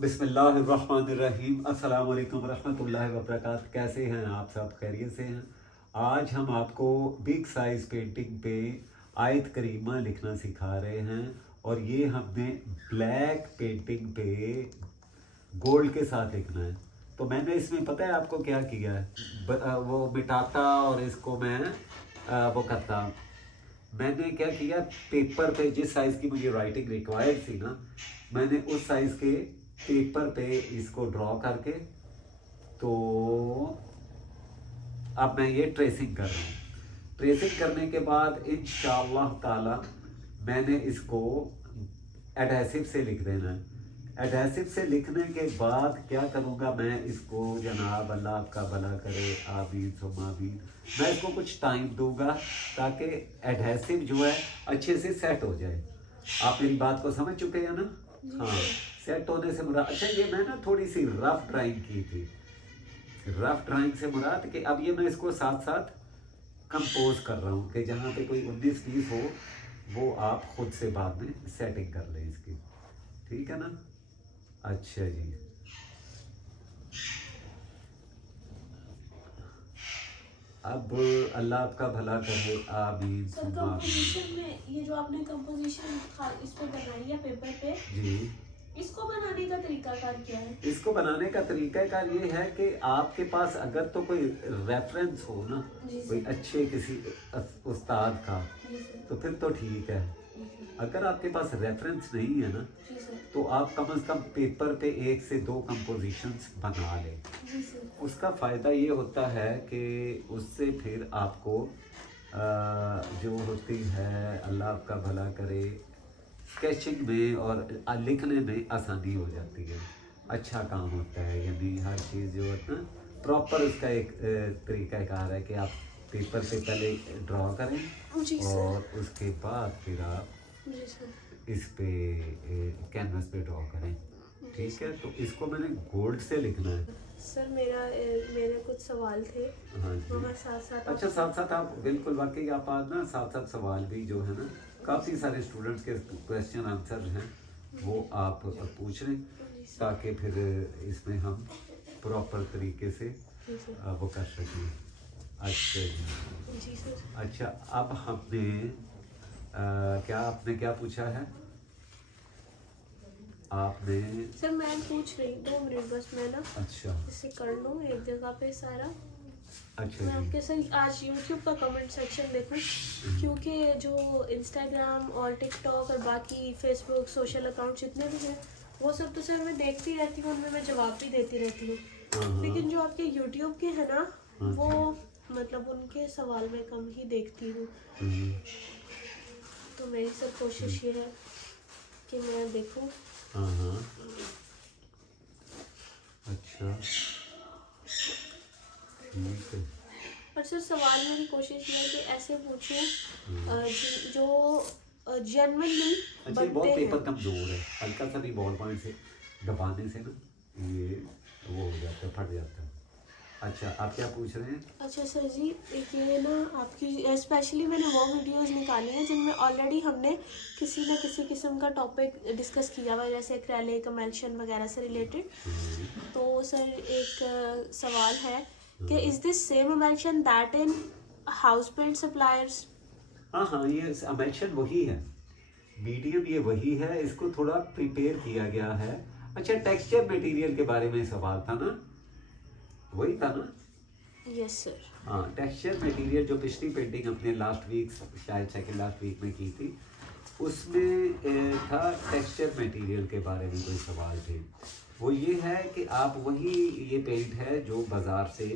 बिस्मिल्लाहिर्रहमानिर्रहीम। अस्सलाम वालेकुम रहमतुल्लाहि व बरकातहू। कैसे हैं आप सब? खैरियत से हैं? आज हम आपको बिग साइज़ पेंटिंग पे आयत करीमा लिखना सिखा रहे हैं और ये हमने ब्लैक पेंटिंग पे गोल्ड के साथ लिखना है। तो मैंने इसमें पता है आपको क्या किया है? वो मिटाता और इसको मैं वो करता। मैंने क्या किया, पेपर पे जिस साइज़ की मुझे राइटिंग रिक्वायर्ड थी ना, मैंने उस साइज़ के पेपर पे इसको ड्रॉ करके, तो अब मैं ये ट्रेसिंग कर रहा हूँ। ट्रेसिंग करने के बाद इंशाअल्लाह ताला मैंने इसको एडहेसिव से लिख देना है। एडहेसिव से लिखने के बाद क्या करूँगा, मैं इसको जनाब अल्लाह आपका भला करे, आमीन सुम्मा आमीन, मैं इसको कुछ टाइम दूंगा ताकि एडहेसिव जो है अच्छे से सेट हो जाए। आप मेरी बात को समझ चुके हैं ना? हाँ, सेट होने से मुराद, अच्छा ये मैं ना थोड़ी सी रफ ड्राइंग की थी। रफ ड्राइंग से मुराद कि अब ये मैं इसको साथ साथ कंपोज कर रहा हूँ कि जहाँ पे कोई 19-20 हो वो आप खुद से बाद में सेटिंग कर लें इसकी। ठीक है ना? अच्छा जी, अब अल्लाह आपका भला करे, आमीन सर सुम्मा आमीन। कंपोजिशन में ये जो आपने कंपोजिशन इस पे बनाई है पेपर पे, जी, इसको बनाने का तरीकाकार क्या है? इसको बनाने का तरीकाकार ये है कि आपके पास अगर तो कोई रेफरेंस हो ना, जी कोई सर। अच्छे किसी उस्ताद का, जी सर। तो फिर तो ठीक है। जी सर। अगर आपके पास रेफरेंस नहीं है ना, जी सर। तो आप कम से कम पेपर पे 1 से 2 कंपोजिशंस बना लें। जी सर। उसका फ़ायदा ये होता है कि उससे फिर आपको जो होती है, अल्लाह आपका भला करे, स्केचिंग में और लिखने में आसानी हो जाती है। अच्छा काम होता है, यानी हर चीज़ जो है ना प्रॉपर, उसका एक तरीक़ाकार है कि आप पेपर पे पहले ड्रॉ करें जी सर। और उसके बाद फिर आप जी सर। इस पे कैनवस पे ड्रॉ करें। ठीक है, तो इसको मैंने गोल्ड से लिखना है। सर मेरे कुछ सवाल थे, हाँ वो जी। मैं साथ साथ अच्छा, साथ साथ आप बिल्कुल वाकई आप आज ना साथ साथ सवाल भी जो है ना, काफ़ी सारे स्टूडेंट्स के क्वेश्चन आंसर हैं वो आप पूछ लें ताकि फिर इसमें हम प्रॉपर तरीके से जी सर। वो कर सकें। अच्छा जी। जी सर। अच्छा, अब हमने क्या आपने क्या पूछा है? आपने सर मैं पूछ रही, 2 मिनट बस मैं ना अच्छा इसे कर लूँ एक जगह पे सारा। अच्छा मैं जी। आपके सर आज यूट्यूब का कमेंट सेक्शन देखूं, क्योंकि जो इंस्टाग्राम और टिकटॉक और बाकी फेसबुक सोशल अकाउंट जितने भी हैं वो सब तो सर मैं देखती रहती हूँ, उनमें मैं जवाब भी देती रहती हूँ। हाँ लेकिन जो आपके यूट्यूब के हैं ना, हाँ वो मतलब उनके सवाल मैं कम ही देखती हूँ। जी। तो मेरी सर कोशिश ये है कि मैं देखूँ। हाँ हाँ, अच्छा ठीक है। और सर सवाल मेरी कोशिश ये है कि ऐसे पूछूं जो जेन्युइनली अच्छा, ये बहुत बनते पेपर हैं। कमजोर है, हल्का सा भी बॉल पॉइंट से दबाने से ना ये वो हो जाता है, फट जाता है। अच्छा, आप क्या पूछ रहे हैं? अच्छा सर जी, एक ये ना आपकी स्पेशली मैंने वो वीडियोस निकाली हैं जिनमें ऑलरेडी हमने किसी न किसी किस्म का टॉपिक डिस्कस किया हुआ है, जैसे एक्रेलिक एमल्शन वगैरह से रिलेटेड। तो सर एक सवाल है कि is this same emulsion that in house paint suppliers? हाँ हाँ, ये अमेशन वही है, मीडियम ये वही है, इसको थोड़ा प्रिपेयर किया गया है। अच्छा, टेक्सचर मटेरियल के बारे में सवाल था ना, वही था ना? Yes sir. हाँ, टेक्सचर मटेरियल जो पिछली पेंटिंग अपने लास्ट वीक, शायद सेकंड लास्ट वीक में की थी, उसमें था टेक्सचर मटेरियल के बारे में कोई सवाल थे। वो ये है कि आप वही, ये पेंट है जो बाज़ार से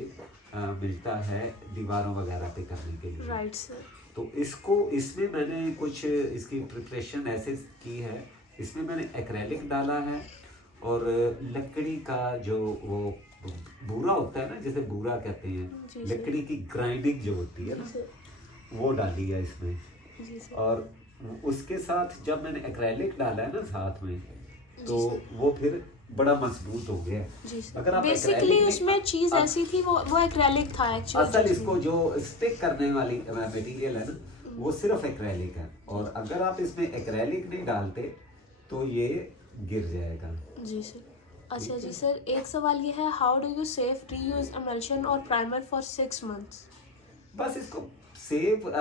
मिलता है दीवारों वगैरह पे करने के लिए। Right sir. तो इसको, इसमें मैंने कुछ इसकी प्रिपरेशन ऐसे की है, इसमें मैंने एक्रेलिक डाला है और लकड़ी का जो वो बूरा होता है ना, जैसे बूरा कहते जी हैं, सर। लकड़ी की ग्राइंडिंग जो होती है जी ना, सर। वो डाली है इसमें। जी सर। और उसके साथ जब मैंने एक्रेलिक डाला है ना साथ में, तो जी वो फिर बड़ा मजबूत हो गया। जी सर। अगर आप बेसिकली acrylic उसमें चीज ऐसी थी, वो एक्रेलिक था एक्चुअली। असल इसको जो स्टिक करने वाली मटेरियल है ना, वो सिर्फ एक्रेलिक है, और अगर आप इसमें एक्रेलिक नहीं डालते तो ये गिर जाएगा। जी सर। अच्छा जी सर, एक सवाल ये है, how do you save reuse emulsion और प्राइमर फॉर 6 मंथ्स? बस इसको सेव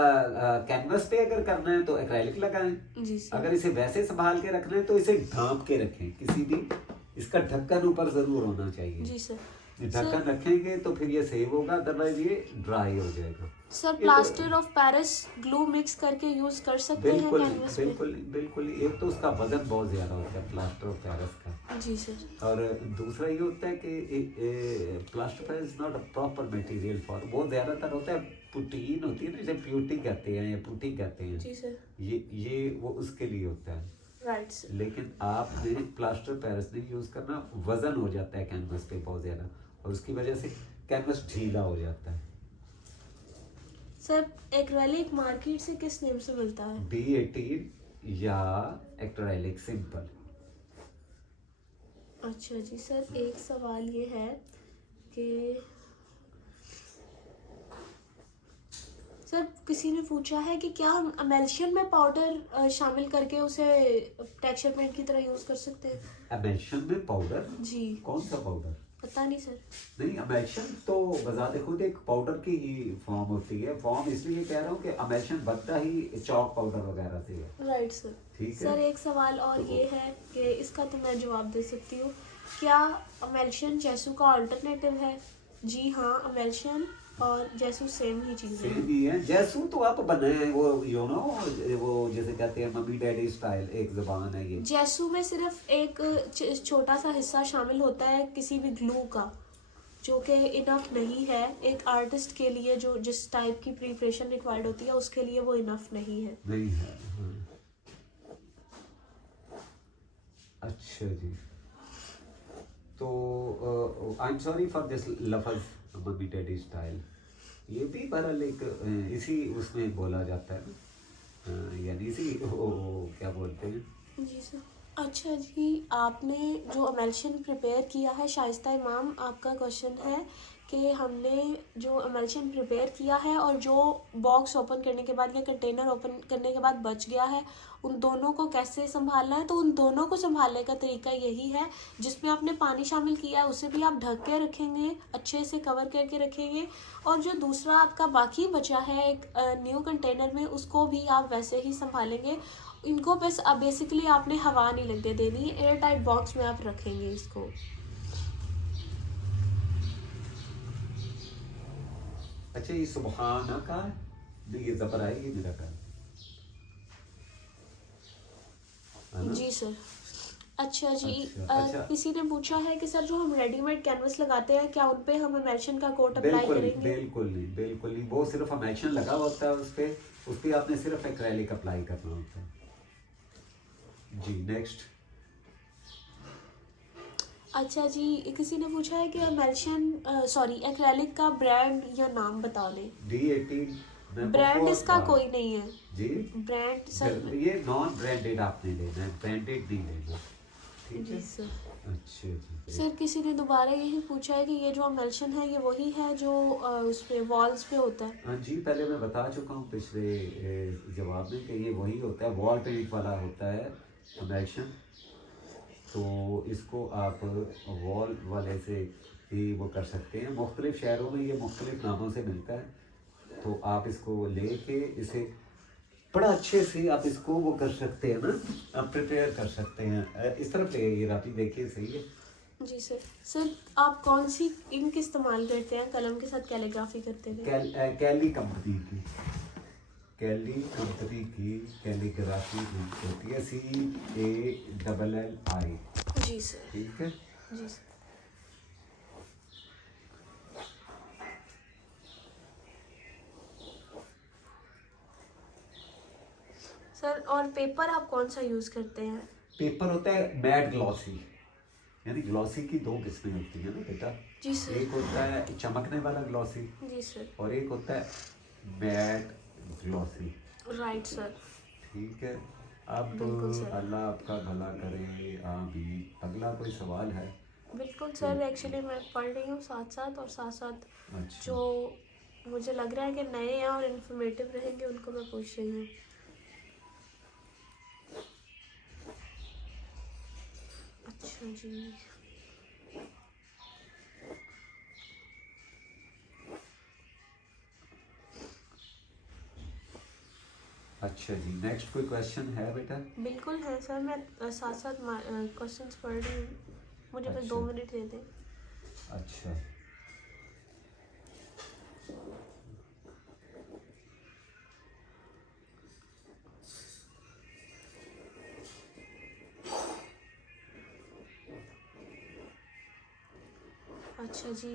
कैनवस पे अगर करना है तो एक्रेलिक लगाएं। जी सर। अगर इसे वैसे संभाल के रखना है तो इसे ढांप के रखें, किसी भी इसका ढक्कन ऊपर जरूर होना चाहिए। जी सर। ये ढक्कन रखेंगे तो फिर ये सेव होगा, अदरवाइज ये ड्राई हो जाएगा। सर ये तो plaster of Paris glue mix करके यूज कर सकते हैं बिल्कुल कैनवस पे? बिल्कुल बिल्कुल, एक तो उसका वजन बहुत ज्यादा होता है प्लास्टर ऑफ पेरिस का, जी सर। और दूसरा ये होता है कि plaster Paris is not a proper material for, बहुत ज्यादातर होता है पुटीन होती है ना, इसे प्यूटी कहते हैं या पुटी कहते हैं। जी सर। ये वो उसके लिए होता है। Right sir. लेकिन आपने प्लास्टर पेरिस नहीं यूज करना, वजन हो जाता है कैनवस पे बहुत ज्यादा, और उसकी वजह से कैनवस ढीला हो जाता है। सर एक्रेलिक मार्केट से किस नेम से मिलता है? D18 या एक्रेलिक सिंपल। अच्छा जी सर, एक सवाल ये है कि सर किसी ने पूछा है कि क्या हम एमल्शन में पाउडर शामिल करके उसे टेक्सचर पेंट की तरह यूज कर सकते हैं? एमल्शन में पाउडर? जी। कौन सा पाउडर? पता नहीं सर। नहीं, एमल्शन तो बजाते खुद एक पाउडर की ही फॉर्म होती है। फॉर्म इसलिए कह रहा हूँ कि एमल्शन बनता ही चॉक पाउडर वगैरह से है। Right sir. ठीक है सर एक सवाल और ये है कि इसका तो मैं जवाब दे सकती हूँ, क्या एमल्शन जैसू का अल्टरनेटिव है? जी हाँ, एमल्शन और जैसू सेम ही चीज़ है। सेम ही है। जैसू तो आप बने हैं वो वो जैसे कहते हैं मम्मी डैडी स्टाइल, एक जुबान है ये। जैसू में सिर्फ एक छोटा सा हिस्सा शामिल होता है किसी भी ग्लू का, जो कि इनफ नहीं है एक आर्टिस्ट के लिए, जो जिस टाइप की प्रिपरेशन रिक्वायर्ड होती है उसके लिए वो इनफ नहीं है। नहीं है, हाँ। अच्छा जी, तो I am sorry for this लफज मम्मी डैडी स्टाइल, ये भी बहरहाल एक इसी उसमें बोला जाता है ना, यानी इसी क्या बोलते हैं। जी सर। अच्छा जी, आपने जो एमल्शन प्रिपेयर किया है शाइस्ता इमाम, आपका क्वेश्चन है कि हमने जो एमल्शन प्रिपेयर किया है और जो बॉक्स ओपन करने के बाद या कंटेनर ओपन करने के बाद बच गया है, उन दोनों को कैसे संभालना है? तो उन दोनों को संभालने का तरीका यही है, जिसमें आपने पानी शामिल किया है उसे भी आप ढक के रखेंगे, अच्छे से कवर करके रखेंगे, और जो दूसरा आपका बाकी बचा है एक न्यू कंटेनर में, उसको भी आप वैसे ही संभालेंगे। इनको बस अब बेसिकली आपने हवा नहीं लगने देनी, एयर टाइट बॉक्स में आप रखेंगे इसको। अच्छा, ये सुबहान का नहीं, ये जबर आएगी मेरा का, है ना? जी सर। अच्छा जी, अच्छा। किसी ने पूछा है कि सर जो हम रेडीमेड कैनवस लगाते हैं क्या उन पे हम एमल्शन का कोट अप्लाई करेंगे? बिल्कुल नहीं, वो सिर्फ एमल्शन लगा होता है उस पे आपने सिर्फ एक्रेलिक अप्लाई करना होता है जी। नेक्स्ट। अच्छा जी, किसी ने पूछा है कि एमल्शन सॉरी एक्रेलिक का ब्रांड या नाम बता दें। D18 ब्रांड इसका कोई नहीं है जी। Brand sir. ये नॉन ब्रांडेड आपने लेना है, ब्रांडेड नहीं लेना, ठीक जी है सर। अच्छा जी। सर किसी ने दोबारा यही पूछा है कि ये जो एमल्शन है ये वही है जो उस पे वॉल्स पे होता है? हाँ जी, पहले मैं बता चुका हूँ पिछले जवाब में कि ये वही होता है, वॉल पेंट वाला होता है एमल्शन। तो इसको आप वॉल वाले से ही वो कर सकते हैं। मुख्तलिफ शहरों में ये मुख्तलिफ नामों से मिलता है, तो आप इसको लेके इसे बड़ा अच्छे से आप इसको वो कर सकते हैं ना, आप प्रिपेयर कर सकते हैं। इस तरफ ले ये राती देखिए, सही है जी सर। सर आप कौन सी इंक इस्तेमाल करते हैं कलम के साथ कैलीग्राफी करते हैं? कैली कंपनी की, कैलीग्राफी होती है, CALLI। जी सर। ठीक है जी सर। सर और पेपर आप कौन सा यूज़ करते हैं? पेपर होता है मैट ग्लॉसी, यानी ग्लॉसी की दो किस्में होती है ना बेटा। जी सर। एक होता है चमकने वाला ग्लॉसी जी सर। और एक होता है मैट ग्लॉसी। Right sir. ठीक है, अब बिल्कुल सर। अल्लाह आपका भला करे, आमीन। अगला कोई सवाल है? बिल्कुल सर, एक्चुअली मैं पढ़ रही हूँ साथ साथ, और साथ साथ अच्छा, जो मुझे लग रहा है कि नए हैं और इन्फॉर्मेटिव रहेंगे उनको मैं पूछ रही हूँ। अच्छा जी, अच्छा जी, नेक्स्ट कोई क्वेश्चन है बेटा? बिल्कुल है सर, मैं साथ साथ क्वेश्चंस पढ़ रही हूँ, मुझे बस अच्छा। 2 मिनट दे दें। अच्छा अच्छा जी,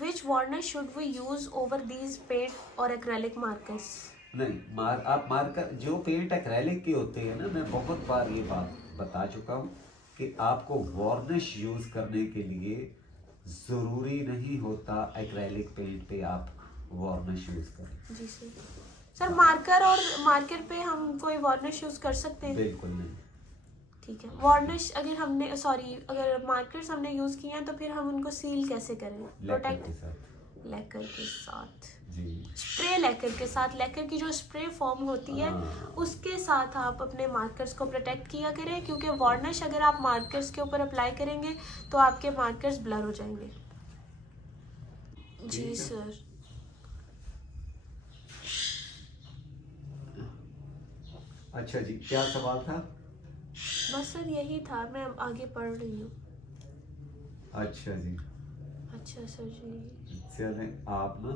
which varnish should we use over these paint और एक्रेलिक मार्कर्स? नहीं, आप मार्कर जो पेंट एक्रेलिक के होते हैं ना, मैं बहुत बार ये बात बता चुका हूँ कि आपको वार्निश यूज करने के लिए ज़रूरी नहीं होता एक्रेलिक पेंट पे आप वार्निश यूज करें। जी सर। सर मार्कर और मार्कर पे हम कोई वार्निश यूज कर सकते हैं? बिल्कुल नहीं। ठीक है, वार्निश अगर हमने सॉरी अगर मार्कर्स हमने यूज किए हैं तो फिर हम उनको सील कैसे करें? लेकर के प्रोटेक्ट साथ लेकर के साथ, जी। स्प्रे लेकर के साथ, लेकर की जो स्प्रे फॉर्म होती है हाँ। उसके साथ आप अपने मार्कर्स को प्रोटेक्ट किया करें, क्योंकि वार्निश अगर आप मार्कर्स के ऊपर अप्लाई करेंगे तो आपके मार्कर्स ब्लर हो जाएंगे। जी ठीक है। सर। अच्छा जी, क्या सवाल था? बस सर यही था, मैं आगे पढ़ रही हूँ। अच्छा जी, अच्छा सर जी। चलें आप ना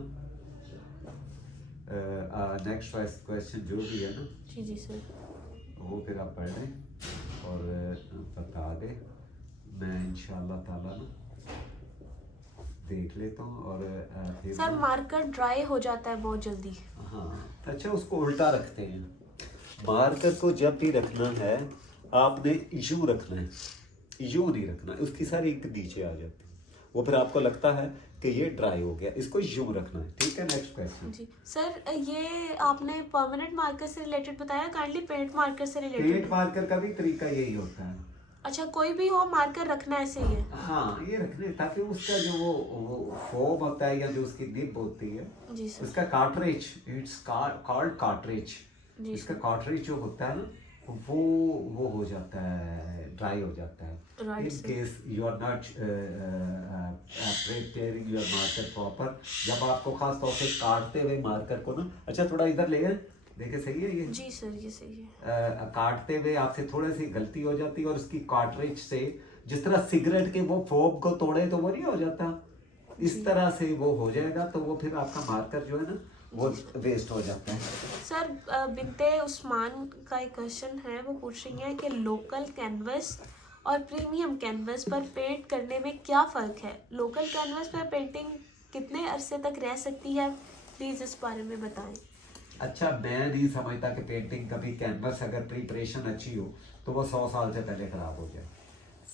नेक्स्ट क्वेश्चन जो भी है ना जी जी सर। वो फिर आप पढ़ लें और बता दें, मैं इंशाल्लाह ताला ना देख लेता हूँ और फिर सर ना, मार्कर ड्राई हो जाता है बहुत जल्दी। हाँ अच्छा, उसको उल्टा रखते हैं। मार्कर को जब भी रखना है आपने यूं रखना है, यूं नहीं रखना, उसकी सारी इंक नीचे आ जाती है, वो फिर आपको लगता है कि ये ड्राई हो गया, इसको यूं रखना है। ठीक है, नेक्स्ट क्वेश्चन। जी सर, ये आपने परमानेंट मार्कर से रिलेटेड बताया, काइंडली पेंट मार्कर से रिलेटेड। पेंट मार्कर का भी तरीका यही होता है। अच्छा, कोई भी हो मार्कर रखना ऐसे ही है? हाँ, ये रखने ताकि उसका जो वो फोम होता है या जो उसकी निब होती है, जी सर। उसका कार्ट्रिज, इट्स कॉल्ड कार्ट्रिज, जी इसका सर। कार्ट्रिज जो होता है ना वो हो जाता है, ड्राई हो जाता है। Right, in sir. Case you are not preparing your marker proper, जब आपको खास तौर से काटते हुए मार्कर को ना, अच्छा थोड़ा इधर ले गए, देखे सही है ये? जी सर, ये सही है। काटते हुए आपसे थोड़ी सी गलती हो जाती है और उसकी कार्ट्रिज से, जिस तरह सिगरेट के वो फोम को तोड़े तो वो नहीं हो जाता, इस तरह से वो हो जाएगा, तो वो फिर आपका मार्कर जो है ना वो वेस्ट हो जाता है। सर बिनते उस्मान का एक क्वेश्चन है, वो पूछ रही हैं कि लोकल कैनवस और प्रीमियम कैनवस पर पेंट करने में क्या फ़र्क है? लोकल कैनवस पर पेंटिंग कितने अरसे तक रह सकती है? प्लीज़ इस बारे में बताएं। अच्छा, मैं नहीं समझता कि पेंटिंग कभी कैनवस अगर प्रिपरेशन अच्छी हो तो वो 100 साल से पहले खराब हो जाए,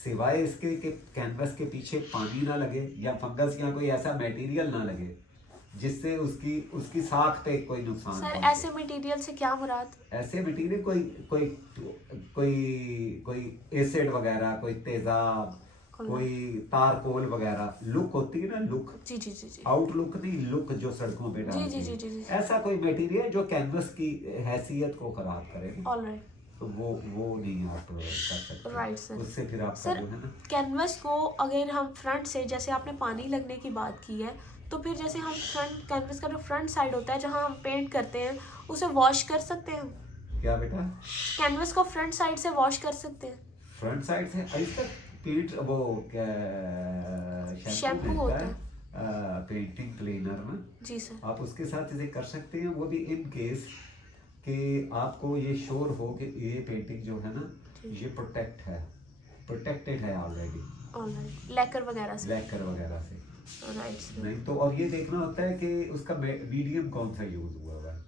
सिवाय इसके कि कैनवस के पीछे पानी ना लगे या फंगस या कोई ऐसा मटेरियल ना लगे जिससे उसकी उसकी साख पे कोई नुकसान सर पहुंचे। ऐसे मटेरियल से क्या मुराद? ऐसे मटेरियल कोई कोई कोई कोई एसिड वगैरह, कोई तेजाब, कोई तारकोल वगैरह, लुक होती है ना, लुक, जी जी जी जी आउटलुक नहीं, लुक जो सड़कों पे जी डालते जी जी हैं, जी जी। ऐसा कोई मटेरियल जो कैनवस की हैसियत को खराब करे, ऑल राइट। तो वो नहीं आप कर सकते। Right sir. उससे फिर आपका सर जो है ना, कैनवस को अगर हम फ्रंट से, जैसे आपने पानी लगने की बात की है, तो फिर जैसे हम फ्रंट कैनवस का जो फ्रंट साइड होता है जहाँ हम पेंट करते हैं उसे वॉश कर सकते हैं? क्या बेटा? कैनवस को फ्रंट साइड से वॉश कर सकते हैं? फ्रंट साइड से अभी तक पेंट वो क्या शैम्पू मिलता होता है, है। पेंटिंग क्लीनर ना, जी सर। आप उसके साथ इसे कर सकते हैं, वो भी इन केस कि आपको ये श्योर हो कि ये पेंटिंग जो है ना ये प्रोटेक्टेड है ऑलरेडी, ऑलराइट, लैकर वगैरह से। लैकर वगैरह से। Right sir. नहीं तो और ये देखना होता है कि उसका मीडियम कौन सा यूज हुआ हुआ है,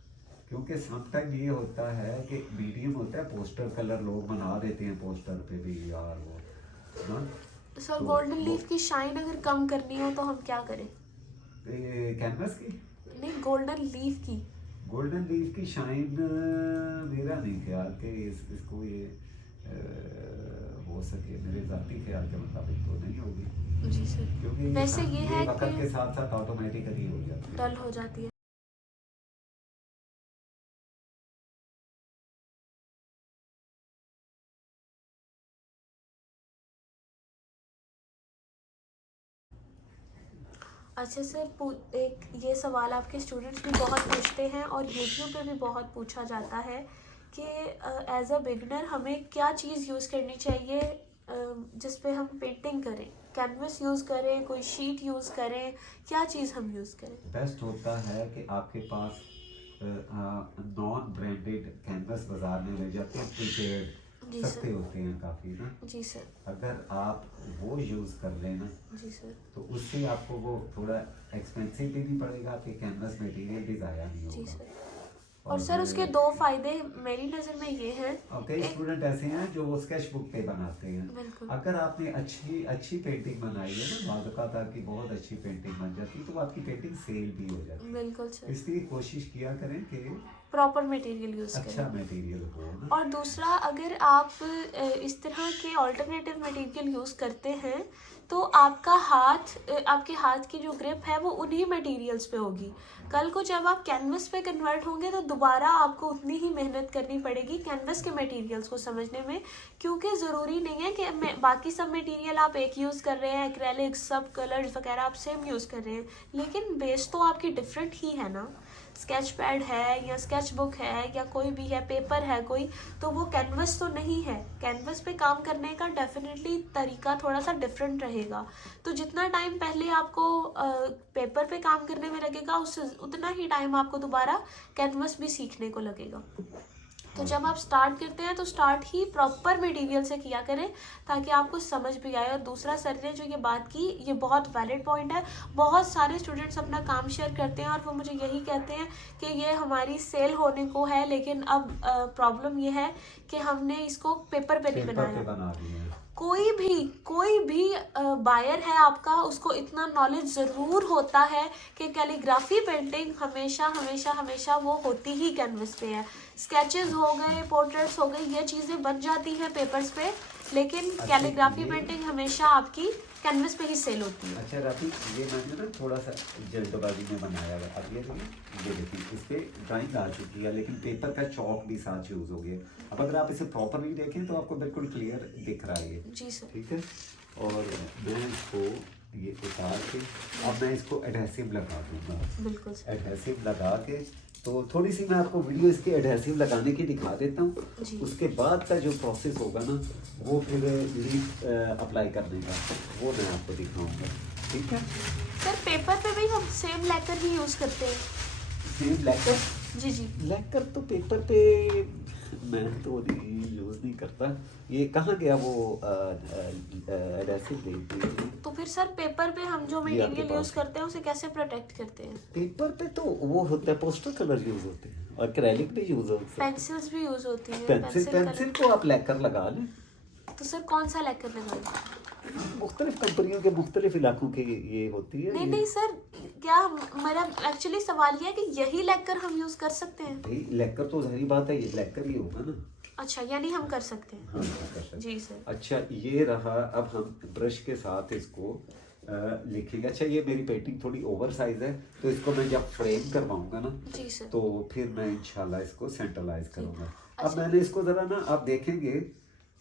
क्योंकि समटाइम ये होता है कि मीडियम होता है, पोस्टर कलर लोग बना देते हैं पोस्टर पे भी यार, वो ना। सर तो गोल्डन लीफ की शाइन अगर कम करनी हो तो हम क्या करें? कैनवस की नहीं, गोल्डन लीफ की। गोल्डन लीफ की शाइन मेरा नहीं ख्याल कि इसको ये हो सके, मेरे ज़ाती ख्याल के मुताबिक तो नहीं होगी, जी सर। क्योंकि वैसे ये है वक्त कि के साथ साथ ऑटोमेटिकली हो जाती है, डल हो जाती है। अच्छा सर, एक ये सवाल आपके स्टूडेंट्स भी बहुत पूछते हैं और यूट्यूब पे भी बहुत पूछा जाता है कि एज अ बिगनर हमें क्या चीज़ यूज़ करनी चाहिए जिस पे हम पेंटिंग करें, कैनवस यूज़ करें, कोई शीट यूज़ करें, क्या चीज़ हम यूज़ करें? बेस्ट होता है कि आपके पास नॉन ब्रांडेड कैनवस बाजार में मिल जाते हैं, प्रीपेड जी सस्ते सर। होते हैं काफ़ी ना। जी सर। अगर आप वो यूज़ कर लेना जी सर। तो उससे आपको वो थोड़ा एक्सपेंसिव भी नहीं पड़ेगा, आपके कैनवस मटेरियल भी ज़ाया नहीं जी होगा। सर। और सर उसके दो फायदे मेरी नज़र में ये हैं। और कई स्टूडेंट ऐसे हैं जो वो स्केच बुक पे बनाते हैं। बिल्कुल। अगर आपने अच्छी अच्छी पेंटिंग बनाई है ना, बाज़ आपकी बहुत अच्छी पेंटिंग बन जाती है, तो आपकी पेंटिंग सेल भी हो जाती है। बिल्कुल सर। इसलिए कोशिश किया करें कि प्रॉपर मटेरियल यूज़ अच्छा करें। मटेरियल हो ना। और दूसरा, अगर आप इस तरह के ऑल्टरनेटिव मटेरियल यूज़ करते हैं तो आपका आपके हाथ की जो ग्रिप है वो उन्हीं मटेरियल्स पे होगी। कल को जब आप कैनवस पे कन्वर्ट होंगे तो दोबारा आपको उतनी ही मेहनत करनी पड़ेगी कैनवस के मटेरियल्स को समझने में, क्योंकि ज़रूरी नहीं है कि बाकी सब मटेरियल आप एक यूज़ कर रहे हैं, एक्रेलिक्स सब कलर्स वगैरह आप सेम यूज़ कर रहे हैं, लेकिन बेस तो आपकी डिफरेंट ही है ना। स्केच पैड है या स्केच बुक है या कोई भी है, पेपर है कोई, तो वो कैनवस तो नहीं है। कैनवस पे काम करने का डेफिनेटली तरीका थोड़ा सा डिफरेंट रहेगा। तो जितना टाइम पहले आपको पेपर पे काम करने में लगेगा, उससे उतना ही टाइम आपको दोबारा कैनवस भी सीखने को लगेगा। तो जब आप स्टार्ट करते हैं तो स्टार्ट ही प्रॉपर मटेरियल से किया करें ताकि आपको समझ भी आए। और दूसरा, सर ने जो ये बात की ये बहुत वैलिड पॉइंट है। बहुत सारे स्टूडेंट्स अपना काम शेयर करते हैं और वो मुझे यही कहते हैं कि ये हमारी सेल होने को है, लेकिन अब प्रॉब्लम ये है कि हमने इसको पेपर पे नहीं बनाया। बना दिया है। कोई भी बायर है आपका, उसको इतना नॉलेज ज़रूर होता है कि कैलीग्राफी पेंटिंग हमेशा हमेशा हमेशा वो होती ही कैनवस पे है। स्केचेस हो गए, पोर्ट्रेट्स हो गए, ये चीज़ें बन जाती हैं पेपर्स पे, लेकिन कैलीग्राफी पेंटिंग हमेशा आपकी कैनवस पे ही सेल होती है। अच्छा राफी, ये मैंने ना थोड़ा सा जल्दबाजी में बनाया है। अब ये देखिए इस पे ड्राइंग आ चुकी है, लेकिन पेपर का चौक भी साथ यूज़ हो गया। अब अगर आप इसे प्रॉपरली देखें तो आपको बिल्कुल क्लियर दिख रहा है ये। जी सर। ठीक है, और मैं इसको ये उतार के अब मैं इसको एडहेसिव लगा दूंगा। बिल्कुल सर। एडहेसिव लगा के तो थोड़ी सी मैं आपको वीडियो इसके एडहेसिव लगाने की दिखा देता हूँ। उसके बाद का जो प्रोसेस होगा ना, वो फिर लीफ अप्लाई करने का वो मैं आपको दिखाऊंगा। ठीक है सर, पेपर पे भी हम सेम लैकर ही यूज़ करते हैं। Same lacquer? जी जी। लैकर तो पेपर पे मैं तो यूज़ नहीं करता। ये कहाँ गया वो एडहेसिव देख? तो फिर सर पेपर पे हम जो ये आपके मटेरियल पास यूज़ करते हैं उसे कैसे प्रोटेक्ट करते हैं? पेपर पे तो वो होता है, पोस्टर कलर यूज़ होते हैं और एक्रेलिक भी यूज़ होते हैं। पेंसिल्स भी यूज़ होती हैं। पेंसिल को आप लैकर लगा लें। तो सर कौन सा लैकर लगाएं? मुख्तलिफ कंपनियों के मुख्तलिफ इलाकों के ये होती है। नहीं सर, क्या मेरा एक्चुअली सवाल ये है कि यही लैकर हम यूज़ कर सकते हैं? भाई लैकर तो ज़ाहिर बात है, ये लैकर ही होगा ना। अच्छा, यानी हम कर सकते हैं। हाँ, कर सकते। जी सर। अच्छा ये रहा, अब हम ब्रश के साथ इसको लिखेंगे। अच्छा ये मेरी पेंटिंग थोड़ी ओवर साइज है, तो इसको मैं जब फ्रेम करवाऊंगा ना, जी सर, तो फिर मैं इंशाल्लाह इसको सेंट्रलाइज करूंगा। अब अच्छा। मैंने इसको ज़रा ना आप देखेंगे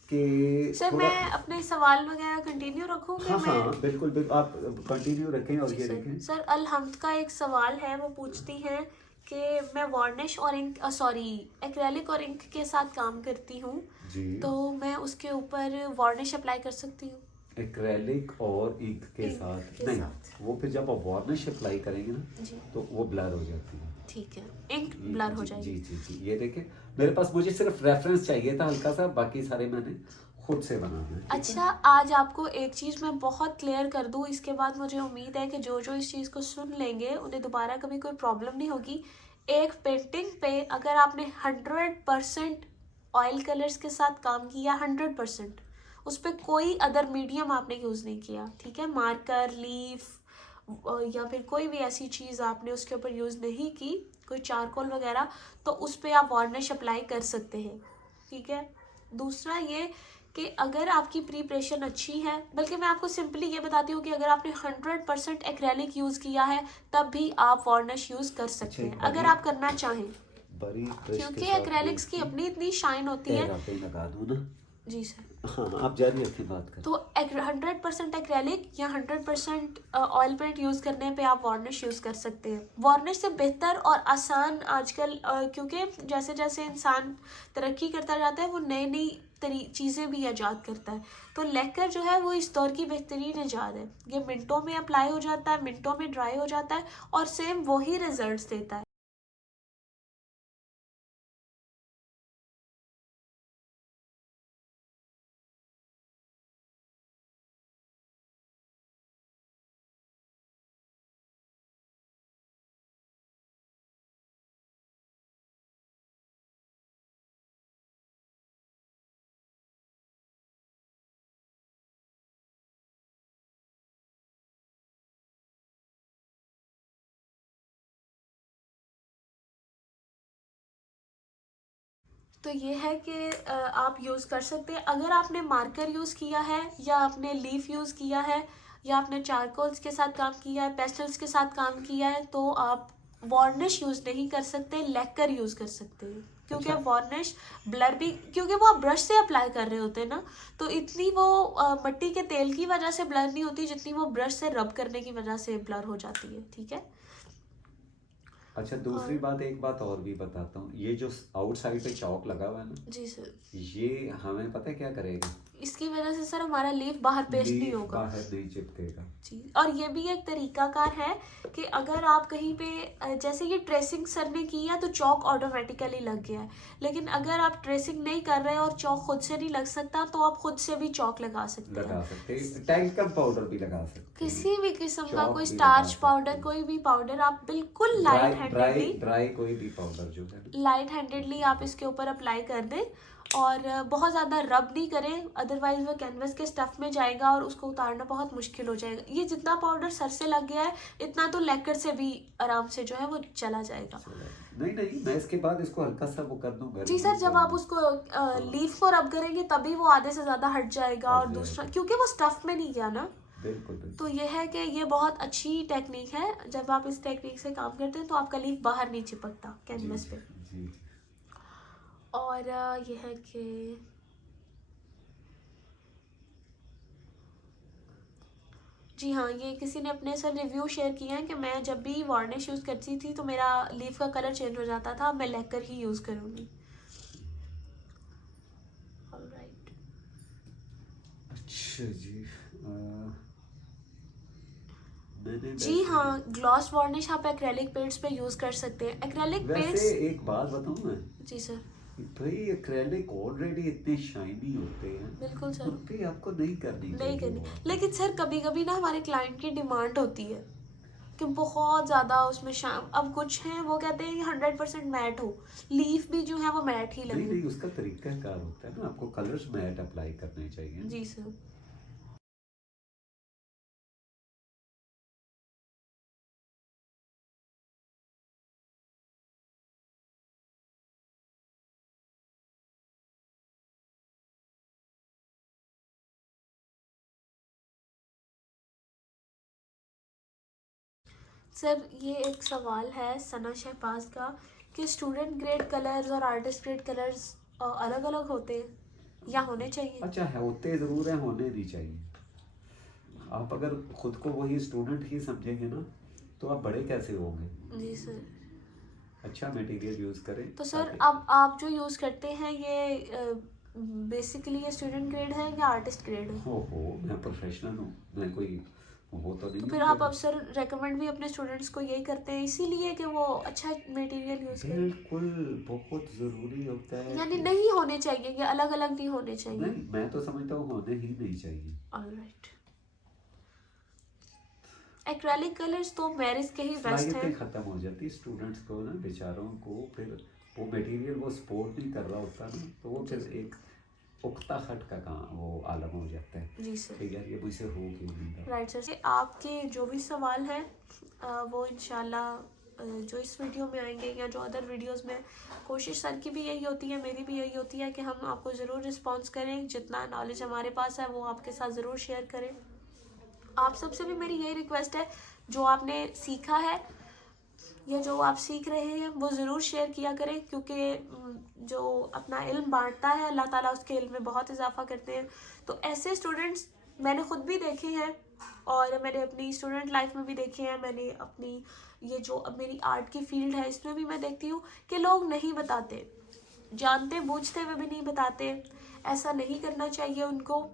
कि सर मैं अपने सवाल वगैरह कंटिन्यू रखूँगी? हाँ मैं हाँ बिल्कुल बिल्कुल, आप कंटिन्यू रखें। और जी ये सर। देखें, सर अलहम्द का एक सवाल है, वो पूछती हैं कि मैं वार्निश और इंक एक्रेलिक और इंक के साथ काम करती हूँ, जी तो मैं उसके ऊपर वार्निश अप्लाई कर सकती हूँ? एक्रेलिक और इंक के इंक साथ के नहीं, साथ। वो फिर जब आप वार्निश अप्लाई करेंगे ना जी तो वो ब्लर हो जाती है। ठीक है, इंक ब्लर हो जाएगी। जी जी जी, ये देखें मेरे पास, मुझे सिर्फ रेफरेंस चाहिए था हल्का सा, बाकी सारे मैंने खुद से बनाना है। अच्छा, आज आपको एक चीज़ मैं बहुत क्लियर कर दूँ, इसके बाद मुझे उम्मीद है कि जो इस चीज़ को सुन लेंगे उन्हें दोबारा कभी कोई प्रॉब्लम नहीं होगी। एक पेंटिंग पे अगर आपने 100% ऑयल कलर्स के साथ काम किया, 100%, उस पर कोई अदर मीडियम आपने यूज़ नहीं किया, ठीक है, मार्कर, लीफ या फिर कोई भी ऐसी चीज़ आपने उसके ऊपर यूज़ नहीं की, कोई चारकोल वगैरह, तो उस पर आप वार्निश अप्लाई कर सकते हैं। ठीक है। दूसरा ये कि अगर आपकी प्रिपरेशन अच्छी है, बल्कि मैं आपको सिंपली ये बताती हूँ कि अगर आपने 100% एक्रेलिक यूज़ किया है तब भी आप वार्निश यूज़ कर सकते हैं अगर आप करना चाहें, क्योंकि एक्रेलिक्स की अपनी इतनी शाइन होती है। लगा दूँ ना, जी सर। हाँ, आप जारी रखें, बात करें। तो 100% एक्रेलिक या 100% ऑयल पेंट यूज़ करने पे आप वार्निश यूज़ कर सकते हैं। वार्निश से बेहतर और आसान आजकल क्योंकि जैसे जैसे इंसान तरक्की करता जाता है वो नई नई चीज़ें भी ईजाद करता है। तो लेकर जो है वो इस दौर की बेहतरीन ईजाद है। ये मिनटों में अप्लाई हो जाता है, मिनटों में ड्राई हो जाता है और सेम वही रिजल्ट्स देता है। तो ये है कि आप यूज़ कर सकते हैं। अगर आपने मार्कर यूज़ किया है या आपने लीफ यूज़ किया है या आपने चारकोल्स के साथ काम किया है, पेस्टल्स के साथ काम किया है, तो आप वार्निश यूज़ नहीं कर सकते, लेकर यूज़ कर सकते हैं। क्योंकि अच्छा। वार्निश ब्लर भी, क्योंकि वो आप ब्रश से अप्लाई कर रहे होते हैं ना, तो इतनी वो मिट्टी के तेल की वजह से ब्लर नहीं होती जितनी वो ब्रश से रब करने की वजह से ब्लर हो जाती है। ठीक है। अच्छा, दूसरी और बात, एक बात और भी बताता हूँ। ये जो आउटसाइड पे चौक लगा हुआ है ना, जी सर, ये हमें पता है क्या करेगा? इसकी वजह से सर हमारा लीफ बाहर पेस्ट नहीं लीफ होगा। बाहर नहीं चिपकेगा। जी, और ये भी एक तरीकाकार है कि अगर आप कहीं पे जैसे ये ट्रेसिंग सर ने की है तो चौक ऑटोमेटिकली लग गया है, लेकिन अगर आप ट्रेसिंग नहीं कर रहे और चौक खुद से नहीं लग सकता तो आप खुद से भी चौक लगा सकते लगा हैं। सकते हैं, टैल्कम पाउडर भी लगा सकते हैं, किसी भी किस्म का चौक कोई भी लगा स्टार्च सकते पाउडर, हैं। कोई भी पाउडर आप बिल्कुल dry light dry handedly dry कोई भी पाउडर जो है। लाइट हैंडेडली आप इसके ऊपर अप्लाई कर दें और बहुत ज़्यादा रब नहीं करें, अदरवाइज वो कैनवस के स्टफ में जाएगा और उसको उतारना बहुत मुश्किल हो जाएगा। ये जितना पाउडर सर से लग गया है इतना तो लेकर से भी आराम से जो है वो चला जाएगा। नहीं नहीं, मैं इसके बाद इसको हल्का सा वो कर दूंगा। जी सर, जब आप उसको लीफ को रब करेंगे तभी वो आधे से ज़्यादा हट जाएगा और दूसरा क्योंकि वो स्टफ में नहीं गया ना। बिल्कुल बिल्कुल। तो ये है कि ये बहुत अच्छी टेक्निक है। जब आप इस टेक्निक से काम करते हैं तो आपका लीफ बाहर नहीं चिपकता कैनवस पे। जी। और ये है कि जी हाँ, ये किसी ने अपने सर रिव्यू शेयर किया है कि मैं जब भी वार्निश यूज़ करती थी तो मेरा लीफ का कलर चेंज हो जाता था, मैं लेकर ही यूज़ करूँगी। ऑलराइट। अच्छा जी। मैंने जी हाँ, ग्लॉस वार्निश आप एक्रेलिक पेंट्स पे यूज़ कर सकते हैं। एक्रेलिक वैसे पेंट्स। एक बात बताऊं मैं, जी सर। भाई एक्रेलिक ऑलरेडी इतने शाइनी होते हैं, बिल्कुल सर। उन पे आपको नहीं करनी नहीं चाहिए करनी, वो। लेकिन सर कभी कभी ना हमारे क्लाइंट की डिमांड होती है कि बहुत ज़्यादा उसमें शाम, अब कुछ हैं वो कहते हैं कि 100% मैट हो, लीफ भी जो है वो मैट ही नहीं लगे। नहीं, उसका तरीका कार होता है ना, आपको कलर्स मैट अप्लाई करने चाहिए। जी सर। सर ये एक सवाल है सना शहबाज का कि स्टूडेंट ग्रेड कलर्स और आर्टिस्ट ग्रेड कलर्स अलग अलग होते हैं या होने चाहिए? अच्छा है, होते जरूर है, होने नहीं चाहिए। आप अगर खुद को वही स्टूडेंट ही समझेंगे ना, तो आप बड़े कैसे होंगे? जी सर। अच्छा मटेरियल यूज करें। तो सर अब आप जो यूज़ करते हैं ये बेसिकली ये स्टूडेंट ग्रेड है या आर्टिस्ट ग्रेड है? हो, मैं प्रोफेशनल हूँ, मैं कोई वो तो नहीं तो हूँ फिर कि आप अब सर रेकमेंड भी अपने स्टूडेंट्स को यही करते हैं इसीलिए कि वो अच्छा मटेरियल यूज़ करें? बिल्कुल बहुत जरूरी होता है यानी कि नहीं होने चाहिए, ये अलग अलग नहीं होने चाहिए? नहीं, मैं तो समझता हूँ होने ही नहीं चाहिए। ऑलराइट। एक्रेलिक कलर्स तो मैरिज के ही बेस्ट हैं। सलाहियतें ख़त्म हो जाती स्टूडेंट्स को ना, बेचारों को। फिर वो मटेरियल वो सपोर्ट नहीं कर रहा होता ना, तो वो फिर एक पुख्ता हट का काम वो आलम हो जाता है। जी सर। ठीक है, ये मुझसे हो क्यों नहीं रहा। Right sir. आपके जो भी सवाल हैं वो इंशाल्लाह जो इस वीडियो में आएंगे या जो अदर वीडियोस में, कोशिश सर की भी यही होती है, मेरी भी यही होती है कि हम आपको ज़रूर रिस्पॉन्स करें। जितना नॉलेज हमारे पास है वो आपके साथ ज़रूर शेयर करें। आप सबसे भी मेरी यही रिक्वेस्ट है, जो आपने सीखा है या जो आप सीख रहे हैं वो ज़रूर शेयर किया करें, क्योंकि जो अपना इल्म बांटता है, अल्लाह ताला उसके इल्म में बहुत इजाफा करते हैं। तो ऐसे स्टूडेंट्स मैंने खुद भी देखे हैं और मैंने अपनी स्टूडेंट लाइफ में भी देखे हैं। मैंने अपनी ये जो अब मेरी आर्ट की फील्ड है इसमें भी मैं देखती हूँ कि लोग नहीं बताते, जानते बूझते हुए भी नहीं बताते। ऐसा नहीं करना चाहिए उनको।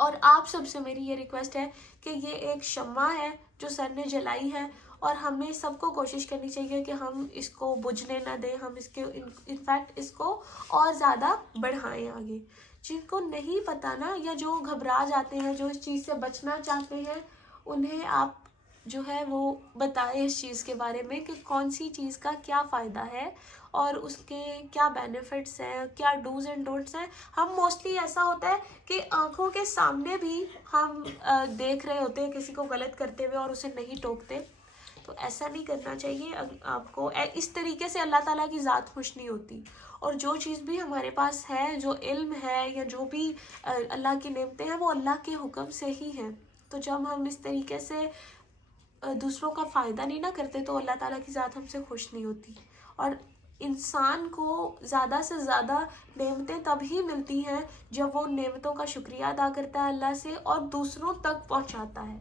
और आप सबसे मेरी ये रिक्वेस्ट है कि ये एक शम्मा है जो सर ने जलाई है और हमें सबको कोशिश करनी चाहिए कि हम इसको बुझने ना दें, हम इसके इनफैक्ट इसको और ज़्यादा बढ़ाएं आगे। जिनको नहीं पता ना, या जो घबरा जाते हैं, जो इस चीज़ से बचना चाहते हैं, उन्हें आप जो है वो बताएं इस चीज़ के बारे में कि कौन सी चीज़ का क्या फ़ायदा है और उसके क्या बेनिफिट्स हैं, क्या डूज एंड डोंट्स हैं। हम मोस्टली ऐसा होता है कि आंखों के सामने भी हम देख रहे होते हैं किसी को गलत करते हुए और उसे नहीं टोकते। तो ऐसा नहीं करना चाहिए आपको। इस तरीके से अल्लाह ताला की ज़ात खुश नहीं होती। और जो चीज़ भी हमारे पास है, जो इल्म है या जो भी अल्लाह की नेमतें हैं, वो अल्लाह के हुक्म से ही हैं। तो जब हम इस तरीके से दूसरों का फ़ायदा नहीं ना करते तो अल्लाह ताला की ज़ात हमसे खुश नहीं होती। और इंसान को ज़्यादा से ज़्यादा नेमतें तभी मिलती हैं जब वो नेमतों का शुक्रिया अदा करता है अल्लाह से और दूसरों तक पहुंचाता है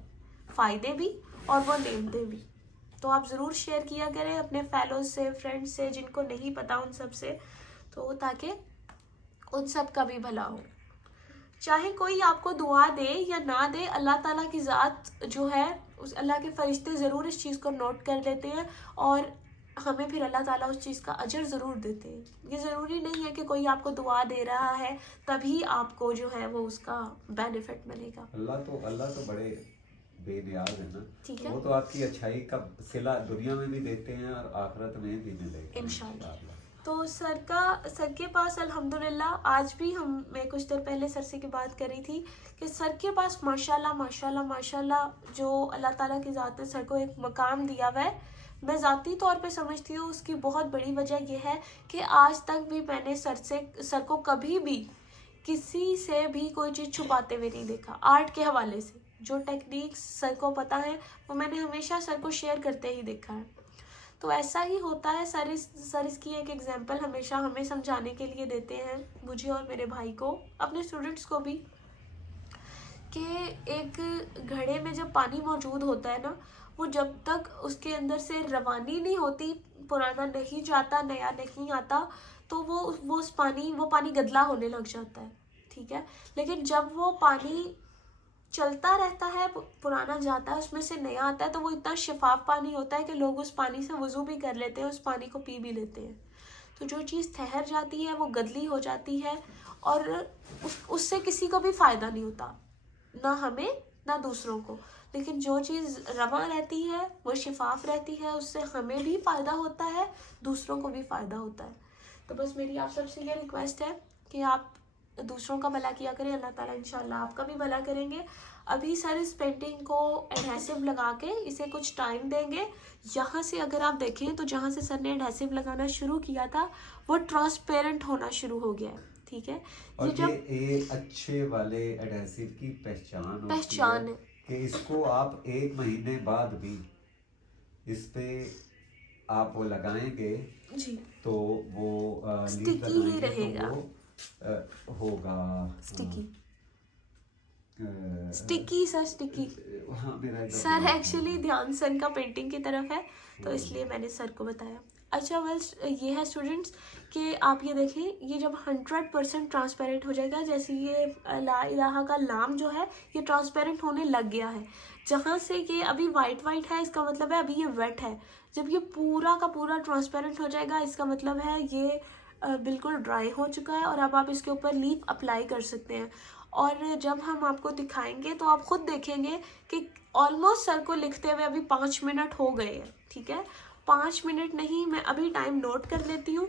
फ़ायदे भी और वो नेमतें भी। तो आप ज़रूर शेयर किया करें अपने फेलोज से, फ्रेंड्स से, जिनको नहीं पता उन सब से, तो ताकि उन सब का भी भला हो। चाहे कोई आपको दुआ दे या ना दे, अल्लाह ताला की ज़ात जो है, उस अल्लाह के फरिश्ते ज़रूर इस चीज़ को नोट कर लेते हैं और हमें फिर अल्लाह ताला उस चीज़ का अजर ज़रूर देते हैं। ये ज़रूरी नहीं है कि कोई आपको दुआ दे रहा है तभी आपको जो है वो उसका बेनिफिट मिलेगा। अल्लाह तो बड़े बेनियाज है ना। ठीक है, वो तो आपकी अच्छाई का सिला दुनिया में भी देते हैं और आखिरत में भी मिलेगा इंशाल्लाह। तो सर के पास अल्हम्दुलिल्लाह आज भी मैं कुछ देर पहले सर से की बात कर रही थी कि सर के पास माशाल्लाह माशाल्लाह माशाल्लाह जो अल्लाह ताला की ज़ात ने सर को एक मकाम दिया हुआ है। मैं ज़ाती तौर पे समझती हूँ उसकी बहुत बड़ी वजह यह है कि आज तक भी मैंने सर को कभी भी किसी से भी कोई चीज़ छुपाते हुए नहीं देखा। आर्ट के हवाले से जो टेक्निक्स सर को पता है वो मैंने हमेशा सर को शेयर करते ही देखा है। तो ऐसा ही होता है। सर इसकी एक एग्जांपल हमेशा हमें समझाने के लिए देते हैं, मुझे और मेरे भाई को, अपने स्टूडेंट्स को भी, कि एक घड़े में जब पानी मौजूद होता है ना, वो जब तक उसके अंदर से रवानी नहीं होती, पुराना नहीं जाता, नया नहीं आता, तो वो पानी गदला होने लग जाता है। ठीक है, लेकिन जब वो पानी चलता रहता है, पुराना जाता है, उसमें से नया आता है, तो वो इतना शफाफ पानी होता है कि लोग उस पानी से वज़ू भी कर लेते हैं, उस पानी को पी भी लेते हैं। तो जो चीज़ ठहर जाती है वो गदली हो जाती है और उससे किसी को भी फ़ायदा नहीं होता, ना हमें ना दूसरों को। लेकिन जो चीज़ रवा रहती है, वो शफाफ रहती है, उससे हमें भी फ़ायदा होता है, दूसरों को भी फ़ायदा होता है। तो बस मेरी आप सबसे ये रिक्वेस्ट है कि आप दूसरों का भला किया करें, अल्लाह ताला इंशाल्लाह आपका भी भला करेंगे। अभी सर इस पेंटिंग को एडहेसिव लगा के इसे कुछ टाइम देंगे। यहाँ से अगर आप देखें तो जहाँ से सर ने एडहेसिव लगाना शुरू किया था वो ट्रांसपेरेंट होना शुरू हो गया है। ठीक है, और ये अच्छे वाले एडहेसिव की पहचान है कि इसको आप 1 महीने बाद भी इस पे आप वो लगाएंगे जी, तो वो स्टिकी ही रहेगा, तो होगा स्टिकी हाँ, सर एक्चुअली ध्यान सर का पेंटिंग की तरफ है तो इसलिए मैंने सर को बताया। अच्छा ये है स्टूडेंट्स कि आप ये देखें, ये जब 100% ट्रांसपेरेंट हो जाएगा, जैसे ये ला इलाहा का लाम जो है ये ट्रांसपेरेंट होने लग गया है। जहाँ से ये अभी वाइट है इसका मतलब है अभी ये वेट है। जब ये पूरा का पूरा ट्रांसपेरेंट हो जाएगा इसका मतलब है ये बिल्कुल ड्राई हो चुका है और अब आप इसके ऊपर लीफ अप्लाई कर सकते हैं। और जब हम आपको दिखाएंगे तो आप खुद देखेंगे कि ऑलमोस्ट सर को लिखते हुए अभी 5 मिनट हो गए हैं। ठीक है, 5 मिनट नहीं, मैं अभी टाइम नोट कर लेती हूँ।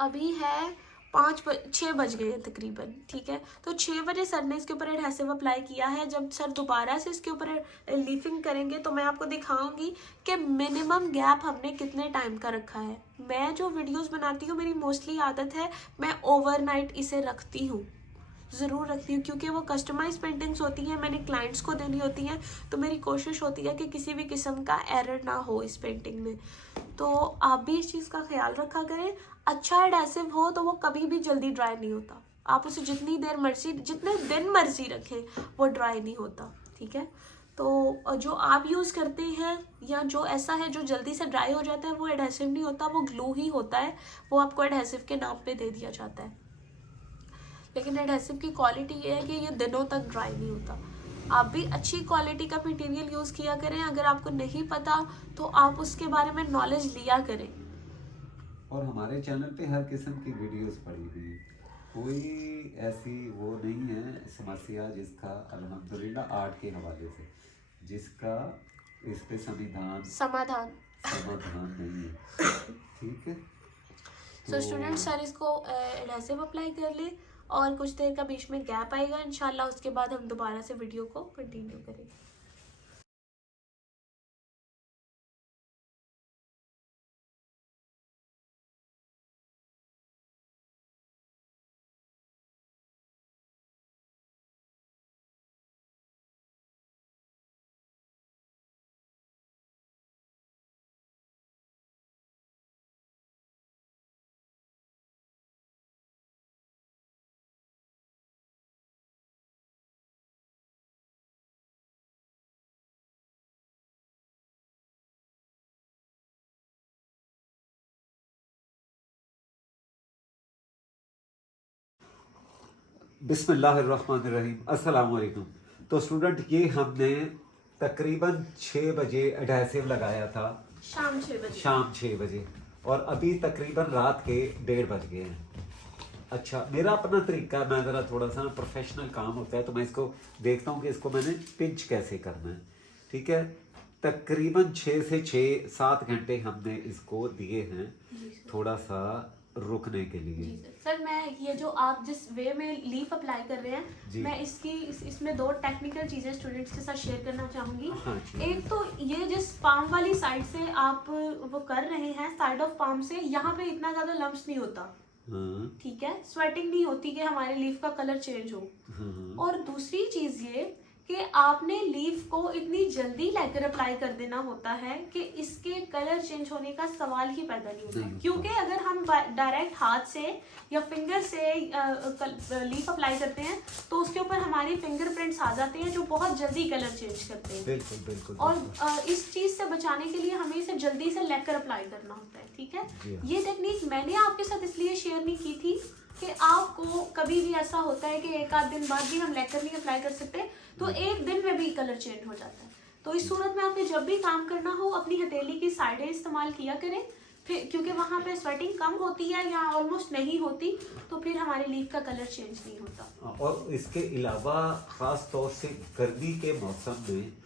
अभी है 6 बज गए हैं तकरीबन। ठीक है, तो 6 बजे सर ने इसके ऊपर एडहेसिव अप्लाई किया है। जब सर दोबारा से इसके ऊपर लीफिंग करेंगे तो मैं आपको दिखाऊंगी कि मिनिमम गैप हमने कितने टाइम का रखा है। मैं जो वीडियोस बनाती हूँ मेरी मोस्टली आदत है मैं ओवरनाइट इसे रखती हूँ, ज़रूर रखती हूँ, क्योंकि वो कस्टमाइज पेंटिंग्स होती हैं, मैंने क्लाइंट्स को देनी होती हैं, तो मेरी कोशिश होती है कि किसी भी किस्म का एरर ना हो इस पेंटिंग में। तो आप भी इस चीज़ का ख्याल रखा करें। अच्छा एडहेसिव हो तो वो कभी भी जल्दी ड्राई नहीं होता, आप उसे जितनी देर मर्जी, जितने दिन मर्जी रखें, वो ड्राई नहीं होता, ठीक है। तो जो आप यूज़ करते हैं या जो ऐसा है जो जल्दी से ड्राई हो जाता है, वो एडहेसिव नहीं होता, वो ग्लू ही होता है, वो आपको एडहेसिव के नाम पे दे दिया जाता है। लेकिन एडहेसिव की क्वालिटी ये है कि ये दिनों तक ड्राई नहीं होता। आप भी अच्छी क्वालिटी का मटेरियल यूज़ किया करें। अगर आपको नहीं पता तो आप उसके बारे में नॉलेज लिया करें। और हमारे चैनल पे हर किस्म की वीडियोस पड़ी हुई है, कोई ऐसी वो नहीं है समस्या जिसका अल्हम्दुलिल्लाह आर्ट के हवाले से जिसका इस पे समाधान नहीं है, ठीक है। सो स्टूडेंट्स, सर इसको एडहेसिव अप्लाई कर ले और कुछ देर का बीच में गैप आएगा इंशाल्लाह, उसके बाद हम दोबारा से वीडियो को कंटिन्यू करेंगे। बिस्मिल्लाहिर्रहमानिर्रहीम, अस्सलाम वालेकुम। तो स्टूडेंट, ये हमने तकरीबन 6 बजे एडहेसिव लगाया था, शाम 6 बजे, और अभी तकरीबन रात के 1:30 बज गए हैं। अच्छा, मेरा अपना तरीका, मैं ज़रा थोड़ा सा प्रोफेशनल काम होता है तो मैं इसको देखता हूँ कि इसको मैंने पिंच कैसे करना है, ठीक है। तकरीबन 6 से 7 घंटे हमने इसको दिए हैं थोड़ा सा रुकने के लिए। सर मैं ये जो आप जिस वे में लीफ अप्लाई कर रहे हैं, मैं इसमें 2 टेक्निकल चीज़ें स्टूडेंट्स के साथ शेयर करना चाहूँगी। एक तो ये जिस पाम वाली साइड से आप वो कर रहे हैं, साइड ऑफ पाम से, यहाँ पे इतना ज़्यादा लम्प्स नहीं होता, ठीक है, स्वेटिंग नहीं होती कि हमारे लीफ का कलर चेंज हो। और दूसरी चीज़ ये कि आपने लीफ को इतनी जल्दी लेकर अप्लाई कर देना होता है कि इसके कलर चेंज होने का सवाल ही पैदा नहीं होता, क्योंकि अगर हम डायरेक्ट हाथ से या फिंगर से लीफ अप्लाई करते हैं तो उसके ऊपर हमारी फिंगरप्रिंट्स आ जाते हैं जो बहुत जल्दी कलर चेंज करते हैं। बिल्कुल बिल्कुल। और इस चीज से बचाने के लिए हमें इसे जल्दी से लेकर अप्लाई करना होता है, ठीक है। ये टेक्निक मैंने आपके साथ इसलिए शेयर नहीं की थी कि आपको कभी भी ऐसा होता है कि एक आध दिन बाद भी हम लेकर नहीं अप्लाई कर सकते, तो एक दिन में भी कलर चेंज हो जाता है। तो इस सूरत में आपने जब भी काम करना हो अपनी हथेली की साइडें इस्तेमाल किया करें, फिर क्योंकि वहाँ पे स्वेटिंग कम होती है या ऑलमोस्ट नहीं होती, तो फिर हमारे लीफ का कलर चेंज नहीं होता। और इसके अलावा ख़ास तौर से गर्मी के मौसम में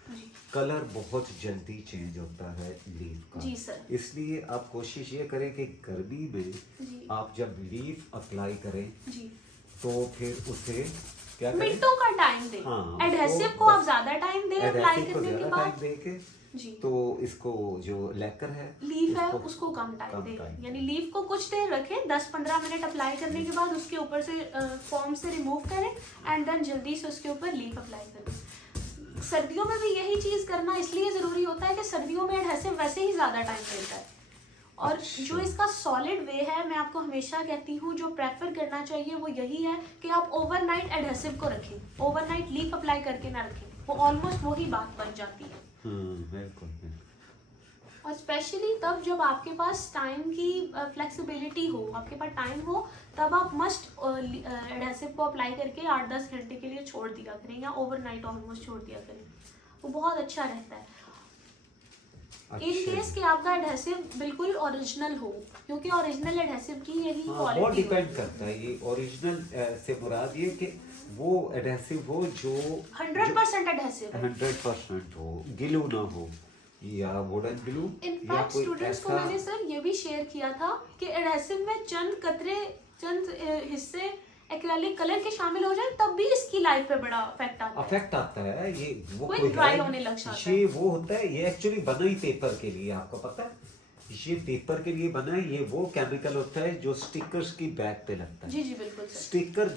कलर बहुत जल्दी चेंज होता है लीफ का। जी सर। इसलिए आप कोशिश ये करें कि गर्मी में आप जब लीफ अप्लाई करें तो फिर उसे क्या करें, मिनटों का टाइम दें। हाँ, एडहेसिव को आप ज्यादा टाइम दें अप्लाई करने के बाद, जी, तो इसको जो लेकर है लीफ है उसको कम टाइम दें, यानी लीफ को कुछ देर रखें, 10-15 मिनट अप्लाई करने के बाद उसके ऊपर से फॉर्म से रिमूव करें एंड देन जल्दी से उसके ऊपर लीफ अप्लाई करें। सर्दियों में भी यही चीज करना इसलिए जरूरी होता है कि सर्दियों में एडहेसिव वैसे ही ज्यादा टाइम लेता है। और जो इसका सॉलिड वे है, मैं आपको हमेशा कहती हूँ जो प्रेफर करना चाहिए वो यही है कि आप ओवरनाइट एडहेसिव को रखें, ओवरनाइट लीफ अप्लाई करके ना रखें, वो ऑलमोस्ट वही बात बन जाती है। बिल्कुल। और स्पेशली तब जब आपके पास टाइम की फ्लेक्सिबिलिटी हो, आपके पास टाइम हो, तब आप मस्ट एडहेसिव को अप्लाई करके 8-10 घंटे के लिए छोड़ दिया करें या ओवरनाइट ऑलमोस्ट छोड़ दिया करें, वो बहुत अच्छा रहता है। इन केस कि आपका एडहेसिव बिल्कुल ओरिजिनल हो, क्योंकि ओरिजिनल एडहेसिव की यही क्वालिटी वो डिपेंड करता है। ये ओरिजिनल से मुराद ये कि वो एडहेसिव हो जो 100% एडहेसिव 100% हो, गिलू ना हो या वुडन ग्लू। इनफैक्ट स्टूडेंट्स को मैंने सर ये भी शेयर किया था कि एडहेसिव में चंद हिस्से एक्रेलिक कलर के शामिल हो जाए तब भी इसकी लाइफ पे बड़ा अफेक्ट आता है। ये वो कोई ड्राई होने लग जाता है। ये वो होता है, ये एक्चुअली बना ही पेपर के लिए, आपको पता है, ये पेपर के लिए बना है, ये वो केमिकल होता है जो स्टिकर्स की बैक पे लगता है। जी जी बिल्कुल सर। स्टिकर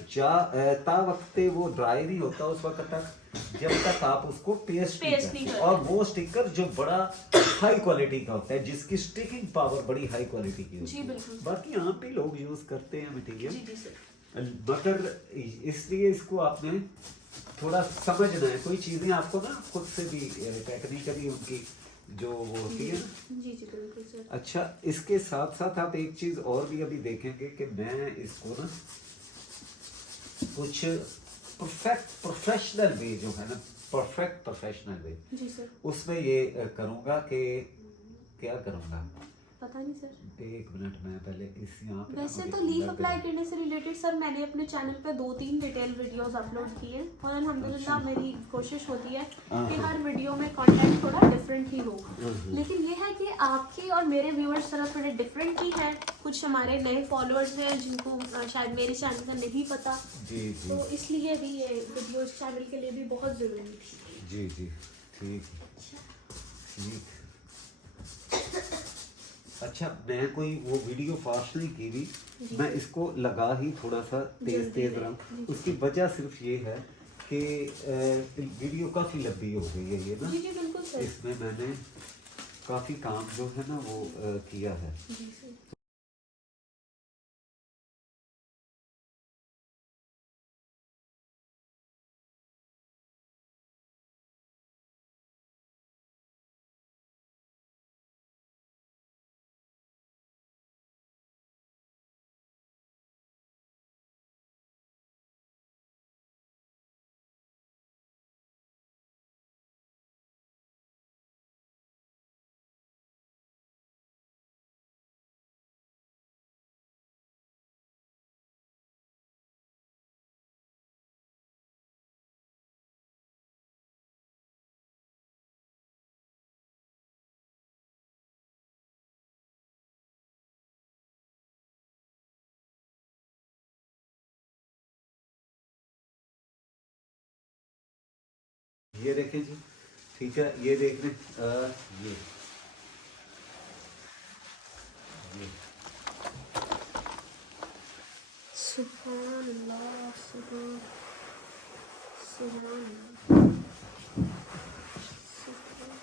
ता वक्ते वो ड्राई नहीं होता उस वक्त तक जब तक आप उसको पेस्ट नहीं नहीं करते। करते। और वो स्टिकर जो बड़ा हाई क्वालिटी का होता है, जिसकी स्टिकिंग पावर बड़ी हाई क्वालिटी की होती जी है। बिल्कुल। बाकी यहाँ पे लोग यूज करते हैं मटेरियल, जी जी सर। मगर इसलिए इसको आपने थोड़ा समझना है। कोई चीजें आपको ना खुद से भी टेक्निकली उनकी जो वो होती है ना। जी जी बिल्कुल सर। अच्छा, इसके साथ साथ आप एक चीज और भी अभी देखेंगे कि मैं इसको ना कुछ प्रोफेशनल वे जो है ना, परफेक्ट प्रोफेशनल वे, जी सर। उसमें ये करूँगा कि क्या करूँगा, पता नहीं सर। 1 मिनट में पहले इस यहाँ पे वैसे मुझे तो लीफ अंदर अप्लाई करने से रिलेटेड सर मैंने अपने चैनल पे 2-3 डिटेल वीडियोस अपलोड किए हैं और अल्हम्दुलिल्लाह मेरी कोशिश होती है कि हर वीडियो में कंटेंट थोड़ा डिफरेंट ही हो। लेकिन ये है कि आपके और मेरे व्यूअर्स तरह थोड़े डिफरेंट ही हैं। कुछ हमारे नए फॉलोअर्स हैं जिनको शायद मेरे चैनल का नहीं पता, जी जी तो इसलिए भी ये वीडियो इस चैनल के लिए भी बहुत ज़रूरी थी। जी जी ठीक ठीक। अच्छा, मैं कोई वो वीडियो फास्ट नहीं की भी, मैं इसको लगा ही थोड़ा सा तेज तेज रहा। उसकी वजह सिर्फ ये है कि वीडियो काफ़ी लंबी हो गई है ये ना। जी जी बिल्कुल सर। इसमें मैंने काफ़ी काम जो है ना वो किया है। जी सर। ये देखें जी, ठीक है, ये देख लें। ये सुभान अल्लाह, सुभान सुभान सुभान।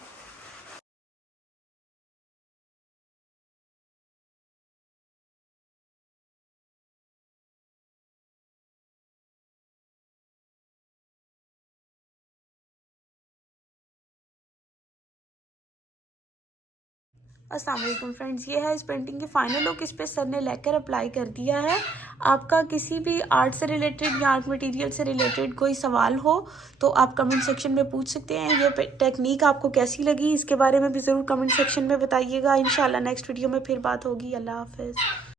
अस्सलाम वालेकुम फ्रेंड्स, ये है इस पेंटिंग की फ़ाइनल लुक। इस पे सर ने लेकर अप्लाई कर दिया है। आपका किसी भी आर्ट से रिलेटेड या आर्ट मटेरियल से रिलेटेड कोई सवाल हो तो आप कमेंट सेक्शन में पूछ सकते हैं। ये टेक्निक आपको कैसी लगी इसके बारे में भी ज़रूर कमेंट सेक्शन में बताइएगा। इंशाल्लाह नेक्स्ट वीडियो में फिर बात होगी। अल्लाह हाफ़िज़।